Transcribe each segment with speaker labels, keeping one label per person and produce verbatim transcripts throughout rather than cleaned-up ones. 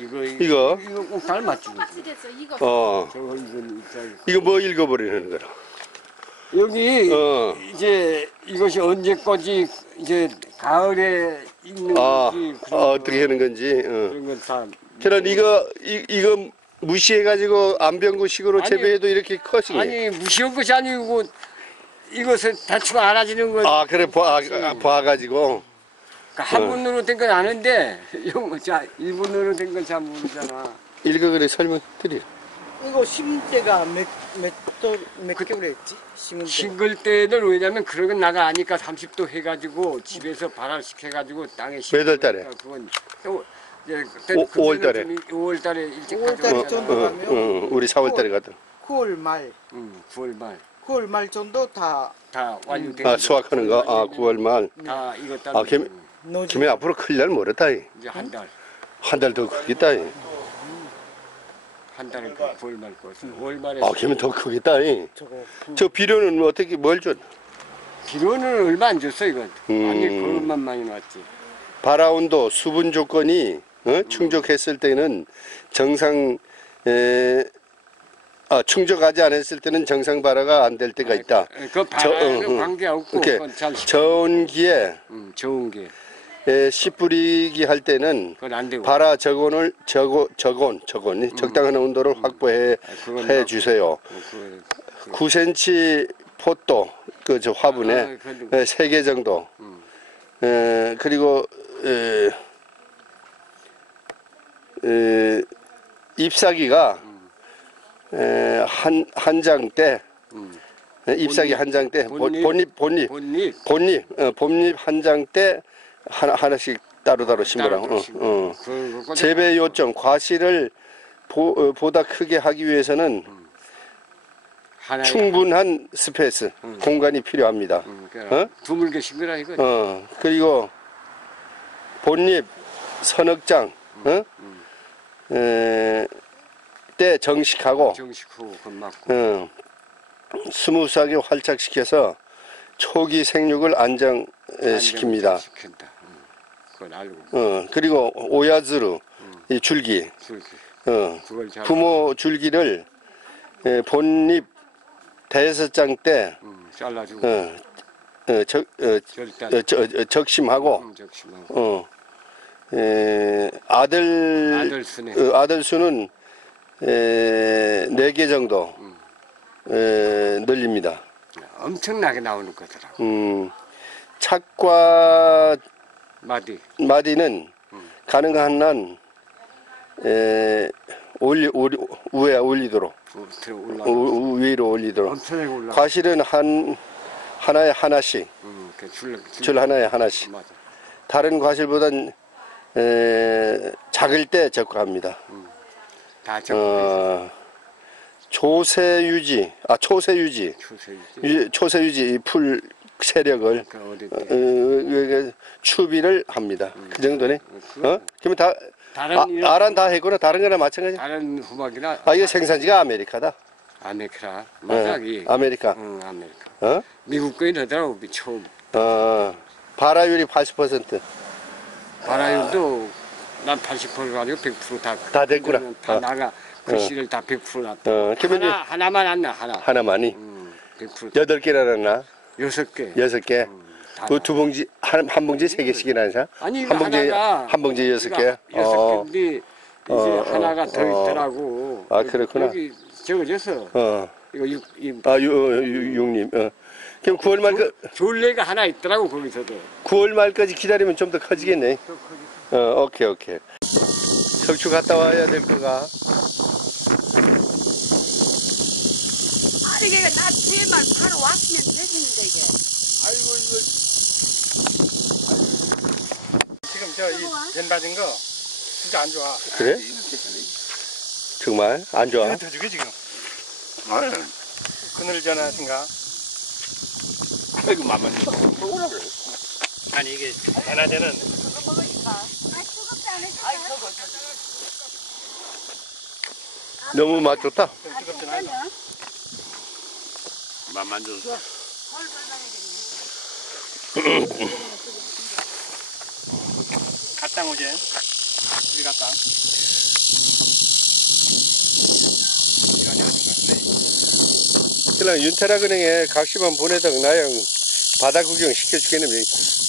Speaker 1: 이거
Speaker 2: 이거?
Speaker 1: 이거 꼭 닮았지.
Speaker 3: 똑같이 됐어. 이거.
Speaker 2: 어.
Speaker 1: 저거 이건 입장.
Speaker 2: 이거 뭐 읽어버리는 거라?
Speaker 1: 여기
Speaker 2: 어.
Speaker 1: 이제 이것이 언제까지 이제 가을에 있는
Speaker 2: 아,
Speaker 1: 건지
Speaker 2: 아 어떻게 하는 건지. 어.
Speaker 1: 그런 건 다.
Speaker 2: 그럼 이거 이, 이거 무시해가지고 안병구식으로
Speaker 1: 아니,
Speaker 2: 재배해도 이렇게 커지네.
Speaker 1: 아니 무시한 것이 아니고 이것은 대충 알아지는 거.
Speaker 2: 아 그래 봐, 아, 봐가지고.
Speaker 1: 그러니까 한문으로 된 건 아는데 영어 자 일본어로 된 건 잘 모르잖아.
Speaker 2: 읽어 그래 설명드려.
Speaker 4: 이거 심을 때가 몇몇도몇 개월 했지? 심을 때.
Speaker 1: 싱글 때는 왜냐면 그런 건 나가 아니까 삼십 도 해가지고 집에서 발화시켜가지고 땅에
Speaker 2: 몇 월 달에?
Speaker 1: 그건 또 이제
Speaker 2: 오- 오월 달에.
Speaker 1: 오월 달에 일찍
Speaker 4: 오월 달에
Speaker 1: 가져가잖아.
Speaker 4: 정도
Speaker 2: 어,
Speaker 4: 가면
Speaker 2: 어, 우리 사월 달에 가던.
Speaker 4: 구월 말,
Speaker 1: 응, 구월 말.
Speaker 4: 구월 말 정도 다
Speaker 1: 다 완료되고.
Speaker 2: 아 수확하는 거. 아 구월 말.
Speaker 1: 다 이거 따.
Speaker 2: 아, 걔-
Speaker 4: 넣어주.
Speaker 2: 김에 앞으로 클 날 멀었다. 이.
Speaker 1: 이제 한 달.
Speaker 2: 한 달 더 크겠다. 이.
Speaker 1: 한 달을 그 구월 말 거. 오월 말에.
Speaker 2: 아 걔면 더 크겠다. 이.
Speaker 4: 저거.
Speaker 2: 저 비료는 뭐 어떻게 뭘 줘?
Speaker 1: 비료는 얼마 안 줬어 이건.
Speaker 2: 음.
Speaker 1: 아니 그것만 많이 나왔지.
Speaker 2: 발화온도 수분 조건이 어? 충족했을 때는 정상 에, 아, 충족하지 않았을 때는 정상 발화가 안 될 때가 있다.
Speaker 1: 그 바라는
Speaker 2: 저, 응, 응.
Speaker 1: 관계 없고
Speaker 2: 이렇게
Speaker 1: 그건 잘.
Speaker 2: 저온기에
Speaker 1: 응, 좋은 게.
Speaker 2: 에, 씨 뿌리기 할 때는
Speaker 1: 그건 안 되고.
Speaker 2: 발화 저온을 저고, 저온 저온이 적당한 온도를 확보해
Speaker 1: 아, 그건
Speaker 2: 해
Speaker 1: 막-
Speaker 2: 주세요.
Speaker 1: 어, 그- 그-
Speaker 2: 구 센티미터 포도 그 저 화분에
Speaker 1: 아, 그래도-
Speaker 2: 세 개 정도.
Speaker 1: 음.
Speaker 2: 에, 그리고 에, 에, 잎사귀가 에, 한 한 장 때
Speaker 1: 음.
Speaker 2: 에, 잎사귀 한 장 때
Speaker 1: 본잎.
Speaker 2: 본잎 본잎
Speaker 1: 본잎
Speaker 2: 본잎 어, 본잎 한 장 때 하나 하나씩 따로따로 심으라고.
Speaker 1: 따로
Speaker 2: 어,
Speaker 1: 심어.
Speaker 2: 어.
Speaker 1: 그- 그거
Speaker 2: 재배 요점 과실을 보, 어, 보다 크게 하기 위해서는
Speaker 1: 하나에
Speaker 2: 충분한 스페이스 공간이 필요합니다.
Speaker 1: 음, 그러니까
Speaker 2: 어?
Speaker 1: 드물게 심으라 이거.
Speaker 2: 어 그리고 본잎 서너 장 어? 에, 때 정식하고
Speaker 1: 정식 후 그건 맞고.
Speaker 2: 어, 스무스하게 활착시켜서 초기 생육을 안정시킵니다.
Speaker 1: 시킨다. 음. 그건 알고.
Speaker 2: 어, 그리고 오야즈루 이 줄기
Speaker 1: 그렇게.
Speaker 2: 어,
Speaker 1: 그걸 잘.
Speaker 2: 부모 줄기를 에, 본잎 대여섯 장 때
Speaker 1: 음, 잘라주고.
Speaker 2: 어, 어, 적, 어,
Speaker 1: 절단.
Speaker 2: 어, 저, 어, 적심하고
Speaker 1: 음, 적심하고.
Speaker 2: 어, 에, 아들
Speaker 1: 아들 순에.
Speaker 2: 어, 아들 수는 네 개 정도 에, 늘립니다.
Speaker 1: 엄청나게 나오는 거더라고.
Speaker 2: 음, 착과
Speaker 1: 마디.
Speaker 2: 마디는 가능한 한 에, 올리, 올리, 위에 올리도록
Speaker 1: 어, 들어 올라.
Speaker 2: 우, 위로 올리도록
Speaker 1: 엄청나게 올라.
Speaker 2: 과실은 한 하나에 하나씩
Speaker 1: 음, 그 줄,
Speaker 2: 줄 하나에 하나씩
Speaker 1: 맞아.
Speaker 2: 다른 과실보단 에, 작을 때 적합합니다.
Speaker 1: 다 적고.
Speaker 2: 어, 조세 유지, 아 초세 유지,
Speaker 1: 추세이지.
Speaker 2: 유, 초세 유지 이 풀 세력을
Speaker 1: 그 어디
Speaker 2: 어,
Speaker 1: 때.
Speaker 2: 어, 추비를 합니다. 그 정도네. 어? 그러면 다
Speaker 1: 다른
Speaker 2: 아,
Speaker 1: 이런-
Speaker 2: 아란 다 했구나. 다른 거나 마찬가지.
Speaker 1: 다른 후막이나
Speaker 2: 아 이거 생산지가 아메리카다.
Speaker 1: 아메리카. 맞아,
Speaker 2: 어,
Speaker 1: 이.
Speaker 2: 아메리카.
Speaker 1: 응, 아메리카.
Speaker 2: 어?
Speaker 1: 미국 거인 하더라고, 처음.
Speaker 2: 어, 발화율이 팔십 퍼센트.
Speaker 1: 바라율도 난 팔십 퍼센트 가지고 백 퍼센트 다.
Speaker 2: 다 됐구나.
Speaker 1: 다
Speaker 2: 어.
Speaker 1: 나가. 글씨를 다 백 퍼센트 났다.
Speaker 2: 어, 그러면
Speaker 1: 하나, 하나만 안 나, 하나.
Speaker 2: 하나만이
Speaker 1: 음, 백 퍼센트.
Speaker 2: 여덟 개나 났나?
Speaker 1: 여섯 개.
Speaker 2: 여섯 개.
Speaker 1: 다
Speaker 2: 그
Speaker 1: 나.
Speaker 2: 두 봉지 한, 한 봉지 세 개씩이나 하자.
Speaker 1: 아니, 이거
Speaker 2: 한 봉지
Speaker 1: 하나가.
Speaker 2: 한 봉지 여섯 개.
Speaker 1: 그러니까 여섯
Speaker 2: 어.
Speaker 1: 개인데, 이제
Speaker 2: 어, 어,
Speaker 1: 하나가 더
Speaker 2: 어.
Speaker 1: 있더라고.
Speaker 2: 아, 그렇구나.
Speaker 1: 여기 적어져서.
Speaker 2: 어.
Speaker 1: 이거 육, 이,
Speaker 2: 아, 유, 유, 육님. 어. 그럼 구월 말 그,
Speaker 1: 졸레가 하나 있더라고, 거기서도.
Speaker 2: 구월 말까지 기다리면 좀 더 커지겠네. 어, 오케이, 오케이. 석추 갔다 와야 될 거가.
Speaker 3: 아니 이게 나 뒤에만 바로 왔으면 되겠는데 이게.
Speaker 4: 아이고 이거
Speaker 5: 지금 저 이 벤 거 진짜 안 좋아.
Speaker 2: 그래? 정말? 안 좋아?
Speaker 5: 더 주게 지금. 그늘 전화신가?
Speaker 6: 아이고 맘만
Speaker 5: 아니 이게 대낮에는
Speaker 2: 너무 맛 좋다.
Speaker 5: 좀 뜨겁진 않아.
Speaker 6: 맘만 좀
Speaker 5: 갓당 오제. 우리 갓당.
Speaker 2: 신랑 윤태락은행에 각시만 보내다가 나양 바다 구경 시켜주겠네.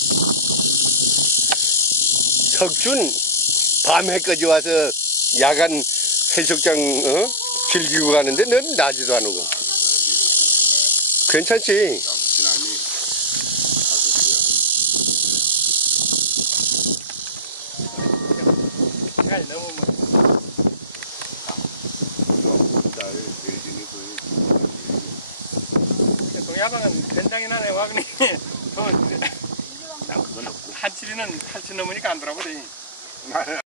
Speaker 2: 석준 밤해까지 와서 야간 해수욕장 어? 즐기고 가는데 넌 낮에도 안 오고. 괜찮지?
Speaker 5: 시간이 너무 뭐. 동야방은 된장이 나네 와그니 한치리는 한치 넘으니까 안 돌아보대.